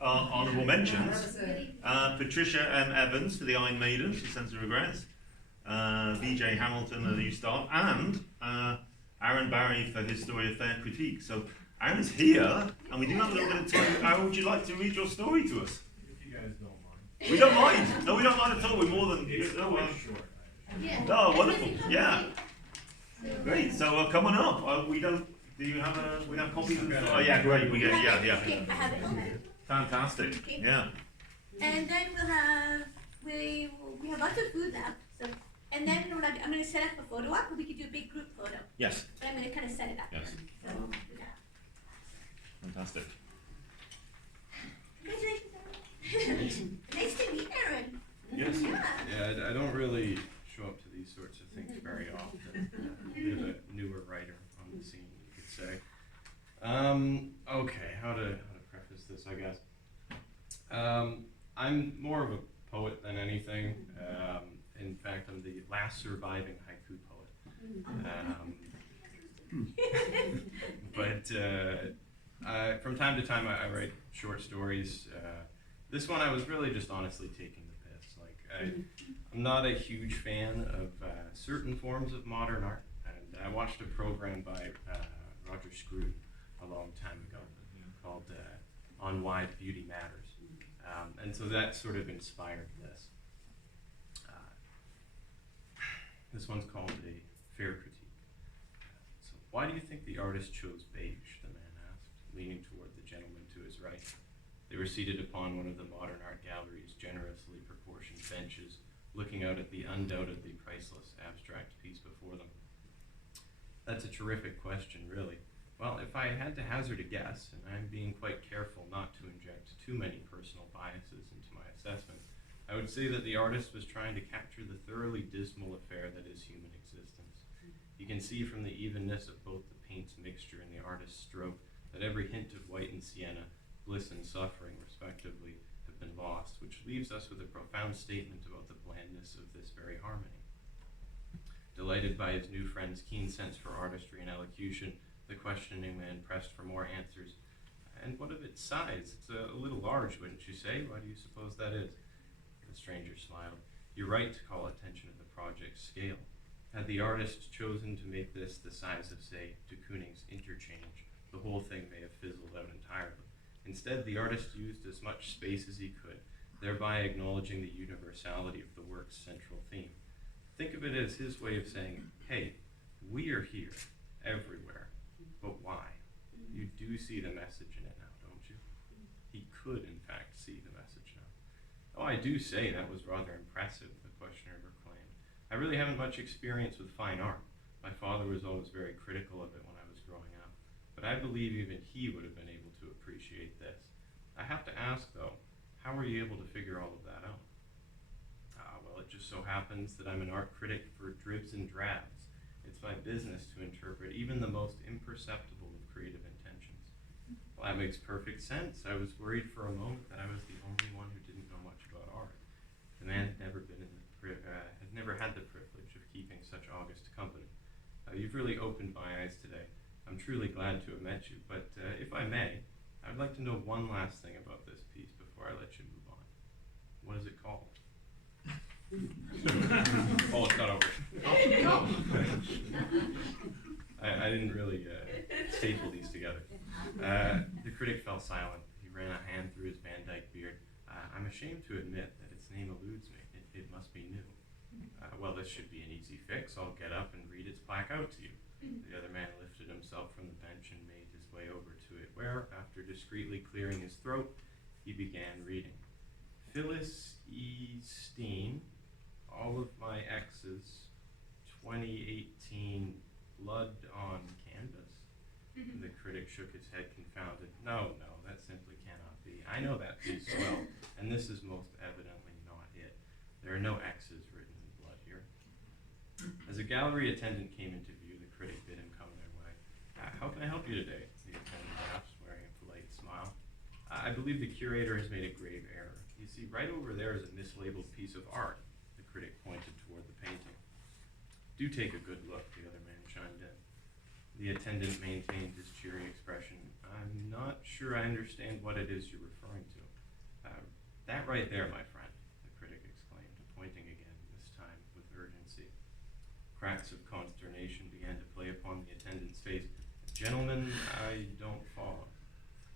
honourable mentions. Patricia M. Evans for the Iron Maiden, she sends her regrets. VJ Hamilton, a new start, and Aaron Barry for his story of fair critique. So Aaron's here, and we do have a little bit of time. Aaron, would you like to read your story to us? If you guys don't mind. We don't mind. No, we don't mind at all. We're more than. It's short. Oh, wonderful. Yeah. Great. So come on up. We don't. Do you have a? We have copies of the story. Oh yeah, great. We get. Yeah. Okay, I have it. Fantastic. Okay. Yeah. And then we have lots of food left. So, and then what I'm going to set up a photo op, but we could do a big group photo. Yes. But I'm going to kind of set it up. Yes. So, yeah. Fantastic. Congratulations, Aaron. Nice to meet Aaron. Yes. Yeah, I don't really show up to these sorts of things very often. A bit of a newer writer on the scene, you could say. Okay, how to preface this, I guess. I'm more of a poet than anything. In fact, I'm the last surviving haiku poet. But from time to time, I write short stories. This one, I was really just honestly taking the piss. Like, I'm not a huge fan of certain forms of modern art, and I watched a program by Roger Scruton a long time ago called On Why Beauty Matters. And so that sort of inspired this. This one's called A Fair Critique. So why do you think the artist chose beige, the man asked, leaning toward the gentleman to his right. They were seated upon one of the modern art gallery's generously proportioned benches, looking out at the undoubtedly priceless abstract piece before them. That's a terrific question, really. Well, if I had to hazard a guess, and I'm being quite careful not to inject too many personal biases into my assessment, I would say that the artist was trying to capture the thoroughly dismal affair that is human existence. You can see from the evenness of both the paint's mixture and the artist's stroke that every hint of white and sienna, bliss and suffering, respectively, have been lost, which leaves us with a profound statement about the blandness of this very harmony. Delighted by his new friend's keen sense for artistry and elocution, the questioning man pressed for more answers. And what of its size? It's a little large, wouldn't you say? Why do you suppose that is? The stranger smiled. You're right to call attention to the project's scale. Had the artist chosen to make this the size of, say, de Kooning's Interchange, the whole thing may have fizzled out entirely. Instead, the artist used as much space as he could, thereby acknowledging the universality of the work's central theme. Think of it as his way of saying, hey, we are here, everywhere, but why? You do see the message in it now, don't you? He could, in fact, see the message now. Oh, I do say that was rather impressive, the questioner proclaimed. I really haven't much experience with fine art. My father was always very critical of it when I was growing up, but I believe even he would have been able to appreciate this. I have to ask, though, how were you able to figure all of that out? Well, it just so happens that I'm an art critic for dribs and drabs. It's my business to interpret even the most imperceptible of creative intentions. Well, that makes perfect sense. I was worried for a moment that I was the only one who didn't know much about art. The man had never had the privilege of keeping such august company. You've really opened my eyes today. I'm truly glad to have met you, but if I may, I'd like to know one last thing about this piece before I let you move on. What is it called? Oh, it's not over. I didn't really staple these together. The critic fell silent. He ran a hand through his Van Dyke beard. I'm ashamed to admit that its name eludes me. It must be new. Well, this should be an easy fix. I'll get up and read its plaque out to you. The other man lifted himself from the bench and made his way over to it, where, after discreetly clearing his throat, he began reading. Phyllis E. Steen, all of my exes, 2018, blood on canvas. The critic shook his head, confounded. No, that simply cannot be. I know that piece well, and this is most evidently not it. There are no X's written in blood here. As a gallery attendant came into view, the critic bid him come their way. How can I help you today? The attendant asked, wearing a polite smile. I believe the curator has made a grave error. You see, right over there is a mislabeled piece of art. The critic pointed toward the painting. Do take a good look, the other man chimed in. The attendant maintained his cheery expression. I'm not sure I understand what it is you're referring to. That right there, my friend, the critic exclaimed, pointing again, this time with urgency. Cracks of consternation began to play upon the attendant's face. Gentlemen, I don't follow.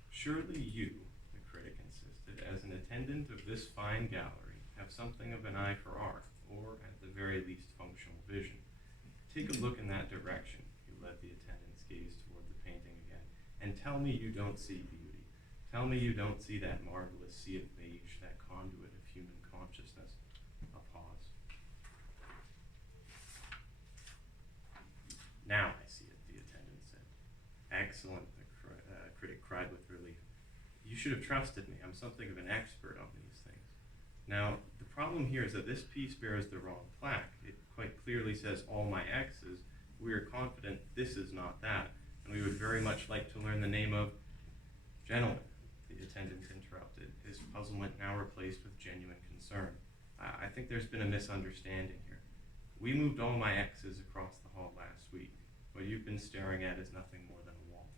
Surely you, the critic insisted, as an attendant of this fine gallery, have something of an eye for art, or at the very least functional vision. Take a look in that direction, he led the attendant's gaze toward the painting again, and tell me you don't see beauty. Tell me you don't see that marvelous sea of beige, that conduit of human consciousness. A pause. Now I see it, the attendant said. Excellent, the critic cried with relief. You should have trusted me. I'm something of an expert on these things. Now, the problem here is that this piece bears the wrong plaque. It quite clearly says all my X's. We are confident this is not that, and we would very much like to learn the name of... Gentlemen, the attendant interrupted, his puzzlement now replaced with genuine concern. I think there's been a misunderstanding here. We moved all my X's across the hall last week. What you've been staring at is nothing more than a wall.